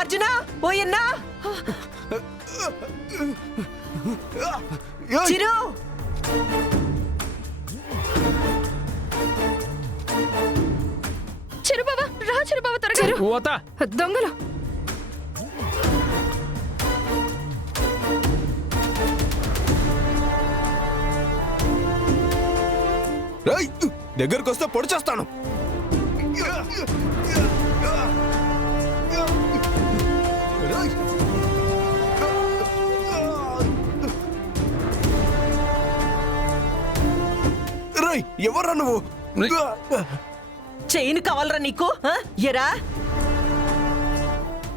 అర్జునా ఓయన్నా చిరు చిరుబాబా రా చిరుబాబా త్వరగా దొంగలు దగ్గరకు వస్తే పొడి చేస్తాను. ఎవరా నువ్వు? చైన్ కావాలరా నీకు? ఎరా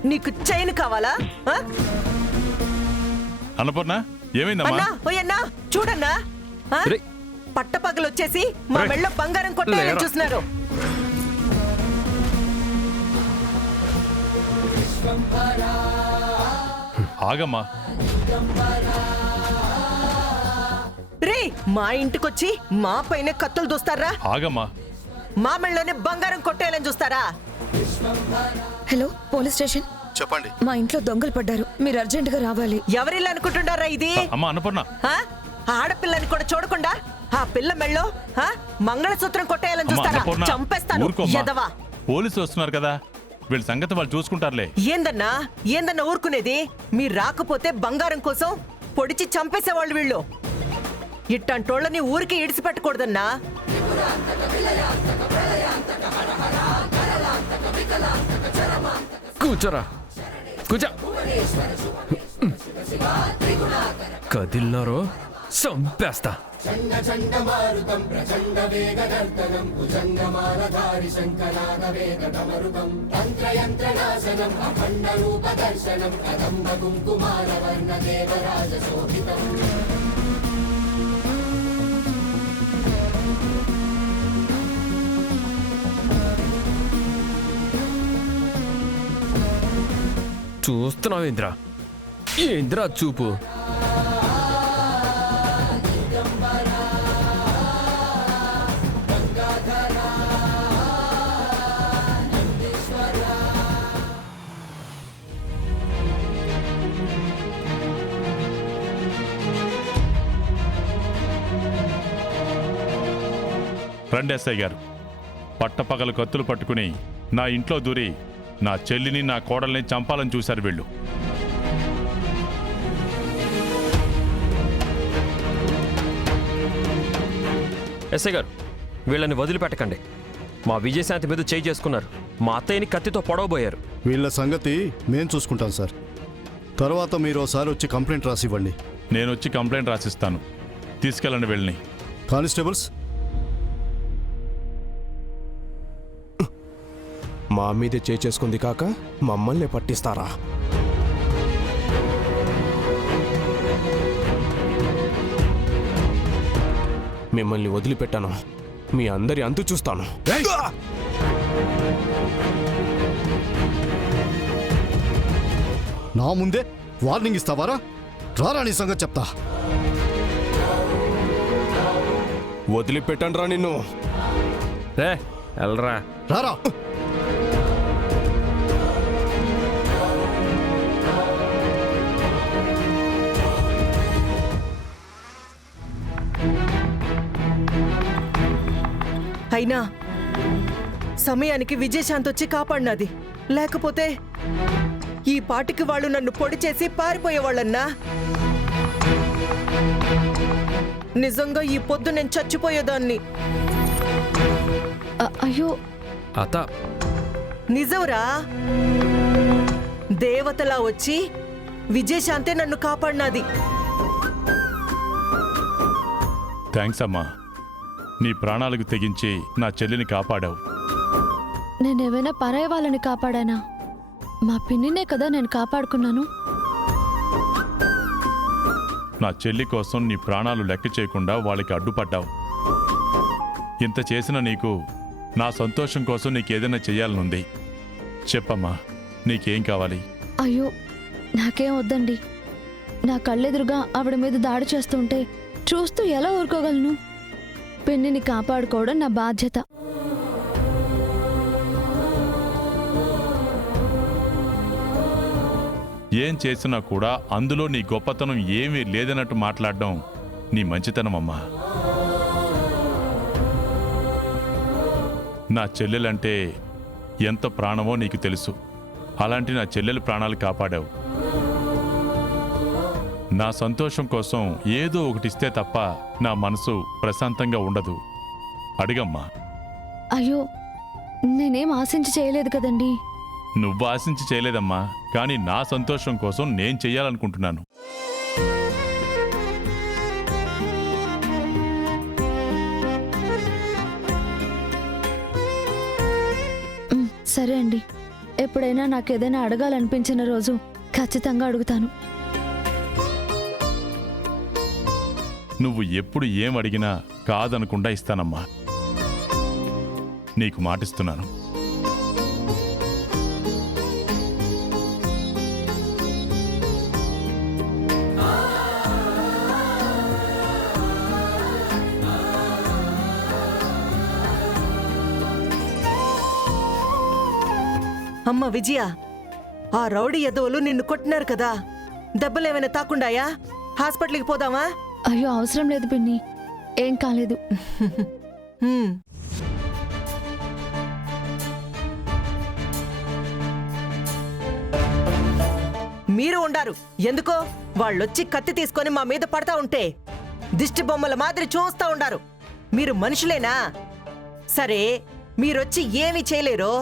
నీకు చైన్ కావాలా? అన్నపూర్ణ ఏమైందమ్మా? ఓయన్నా చూడన్నా, పట్టపగలు వచ్చేసి మా మెళ్ళో బంగారం కొట్టాలని చూస్తున్నారు. ఆగమ్మా. రే మా ఇంటికొచ్చి మా పైన కత్తులు దూస్తారా? ఆగమ్మా. మా మెళ్ళలోనే బంగారం కొట్టేయాలని చూస్తారా? Hello police station. చెప్పండి. మా ఇంట్లో దొంగలు పడ్డారు, మీరు అర్జెంట్ గా రావాలి. ఎవరిల్లు అనుకుంటున్నారా ఇది? అమ్మా అన్నపూర్ణ, ఆడపిల్లని కూడా చూడకుండా ఆ పిల్ల మెళ్ళో మంగళసూత్రం కొట్టేయాలని చూస్తారా? చంపేస్తాను. ఎదవా పోలీసులు వస్తున్నారు కదా, వీళ్ళ సంగతి వాళ్ళు చూసుకుంటారులే. ఏందన్నా ఊరుకునేది? మీరు రాకపోతే బంగారం కోసం పొడిచి చంపేసేవాళ్ళు వీళ్ళు. ఇట్టంటోళ్ళని ఊరికి ఇడిసిపెట్టకూడదన్నా. కూర్చోరా, కూర్చో. కదిల్లారో చంపేస్తా. చూస్తున్నావేంద్రా? ఏంద్రా చూపు? రండి ఎస్ఐ గారు. పట్టపగలు కత్తులు పట్టుకుని నా ఇంట్లో దూరి నా చెల్లిని నా కోడల్ని చంపాలని చూశారు వీళ్ళు. ఎస్ఐ గారు, వీళ్ళని వదిలిపెట్టకండి. మా విజయశాంతి మీద చేయి చేసుకున్నారు, మా అత్తయ్యని కత్తితో పొడవబోయారు. వీళ్ళ సంగతి మేం చూసుకుంటాం సార్. తర్వాత మీరు ఒకసారి వచ్చి కంప్లైంట్ రాసివ్వండి. నేను వచ్చి కంప్లైంట్ రాసిస్తాను. తీసుకెళ్ళండి వీళ్ళని. కానిస్టేబుల్స్, మా మీదే చేసుకుంది కాక మమ్మల్ని పట్టిస్తారా? మిమ్మల్ని వదిలిపెట్టాను, మీ అందరి అంతు చూస్తాను. నా ముందే వార్నింగ్ ఇస్తావారా? రారా నీ సంగతి చెప్తా. వదిలిపెట్టండి రా నిన్ను. వెళ్ళరా. రారా. అయినా సమయానికి విజయశాంతి వచ్చి కాపాడినది. లేకపోతే ఈ పాటికి వాళ్ళు నన్ను పొడి చేసి పారిపోయేవాళ్ళన్నా. నిజంగా ఈ పొద్దు నేను చచ్చిపోయేదాన్ని. అయ్యో అత్త, నిజంరా. దేవతలా వచ్చి విజయశాంతే నన్ను కాపాడినది. థ్యాంక్స్ అమ్మా. నీ ప్రాణాలకు తెగించి నా చెల్లిని కాపాడావు. నేనేమైనా పరాయి వాళ్ళని కాపాడానా? మా పిన్నినే కదా నేను కాపాడుకున్నాను. నా చెల్లి కోసం నీ ప్రాణాలు లెక్క చేయకుండా వాళ్ళకి అడ్డుపడ్డావు. ఇంత చేసిన నీకు నా సంతోషం కోసం నీకేదైనా చెయ్యాలనుంది. చెప్పమ్మా, నీకేం కావాలి? అయ్యో నాకేం వద్దండి. నా కళ్ళెదురుగా ఆవిడ మీద దాడి చేస్తుంటే చూస్తూ ఎలా ఊరుకోగలను? పిన్నిని కాపాడుకోవడం నా బాధ్యత. ఏం చేసినా కూడా అందులో నీ గొప్పతనం ఏమీ లేదన్నట్టు మాట్లాడడం నీ మంచితనమమ్మా. నా చెల్లెలంటే ఎంత ప్రాణమో నీకు తెలుసు. అలాంటి నా చెల్లెలి ప్రాణాలు కాపాడావు. నా సంతోషం కోసం ఏదో ఒకటిస్తే తప్ప నా మనసు ప్రశాంతంగా ఉండదు. అడిగమ్మా. అయ్యో, నేనేం ఆశించి చేయలేదు కదండి. నువ్వు ఆశించి చేయలేదమ్మా, కానీ నా సంతోషం కోసం నేను చెయ్యాలనుకుంటున్నాను. సరే అండి, ఎప్పుడైనా నాకేదైనా అడగాలనిపించిన రోజు ఖచ్చితంగా అడుగుతాను. నువ్వు ఎప్పుడు ఏం అడిగినా కాదనకుండా ఇస్తానమ్మా. నీకు మాటిస్తున్నాను. అమ్మ విజయ, ఆ రౌడీ ఎదవలు నిన్ను కొట్టినారు కదా, దెబ్బలేమైనా తాకుండాయా? హాస్పిటల్కి పోదామా? అయ్యో, అవసరం లేదు పిన్ని, ఏం కాలేదు. హ్మ్. మీరు ఉండారు ఎందుకో? వాళ్ళొచ్చి కత్తి తీసుకొని మా మీద పడతా ఉంటే దిష్టి బొమ్మల మాదిరి చూస్తా ఉండారు. మీరు మనుషులేనా? సరే, మీరొచ్చి ఏమీ చేయలేరో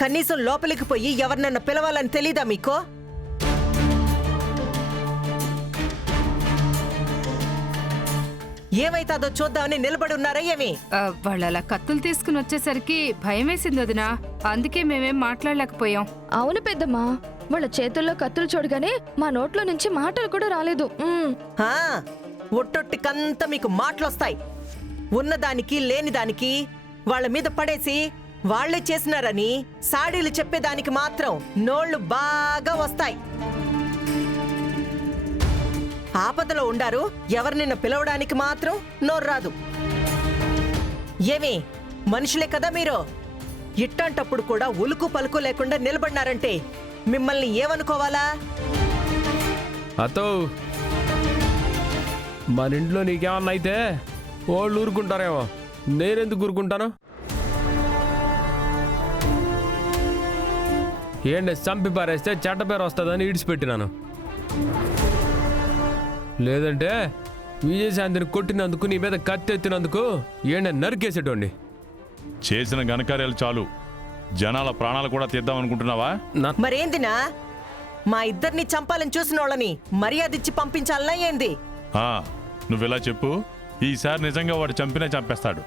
కనీసం లోపలికి పోయి ఎవరినన్నా పిలవాలని తెలీదా మీకో? ఏమైతాదో చూద్దామని నిలబడి ఉన్నారా ఏమి? వాళ్ళు అలా కత్తులు తీసుకుని వచ్చేసరికి భయం వేసింది వదినా, అందుకే మేమేం మాట్లాడలేకపోయాం. అవును పెద్దమ్మా, వాళ్ళ చేతుల్లో కత్తులు చూడగానే మా నోట్లో నుంచి మాటలు కూడా రాలేదు. హా, ఒట్టొట్టికంతా మీకు మాటలొస్తాయి. ఉన్నదానికి లేనిదానికి వాళ్ళ మీద పడేసి వాళ్లే చేసినారని సాడీలు చెప్పేదానికి మాత్రం నోళ్లు బాగా వస్తాయి. ఆపదలో ఉండారు, ఎవరినిన్న పిలవడానికి మాత్రం నోర్రాదు. ఏమి మనుషులే కదా మీరు? ఇట్టంటప్పుడు కూడా ఉలుకు పలుకు లేకుండా నిలబడినారంటే మిమ్మల్ని ఏమనుకోవాలా? అతో, మన ఇంట్లో నీకేమన్నా అయితే వాళ్ళు ఊరుకుంటారేమో, నేనెందుకు ఊరుకుంటాను? ఏంటి చంపి పారేస్తే చెడ్డ పేరు వస్తుందని ఈడ్చిపెట్టినాను. లేదంటే విజయశాంతిని కొట్టినందుకు, నీ మీద కత్తి ఎత్తినందుకు ఏంటి నరికేసేటోండి. చేసిన ఘనకార్యాలు చాలు, జనాల ప్రాణాలు కూడా తీద్దామనుకుంటున్నావా? మరేందినా? మా ఇద్దరిని చంపాలని చూసిన వాళ్ళని మర్యాదిచ్చి పంపించాలనా ఏంది? నువ్వెలా చెప్పు, ఈసారి నిజంగా వాడు చంపినా చంపేస్తాడు.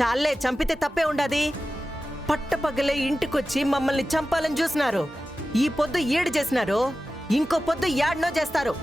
చాలే, చంపితే తప్పే ఉండాది. పట్టపగలే ఇంటికొచ్చి మమ్మల్ని చంపాలని చూసినారు. ఈ పొద్దు ఏడు చేసినారు, ఇంకో పొద్దు ఏడనో చేస్తారు.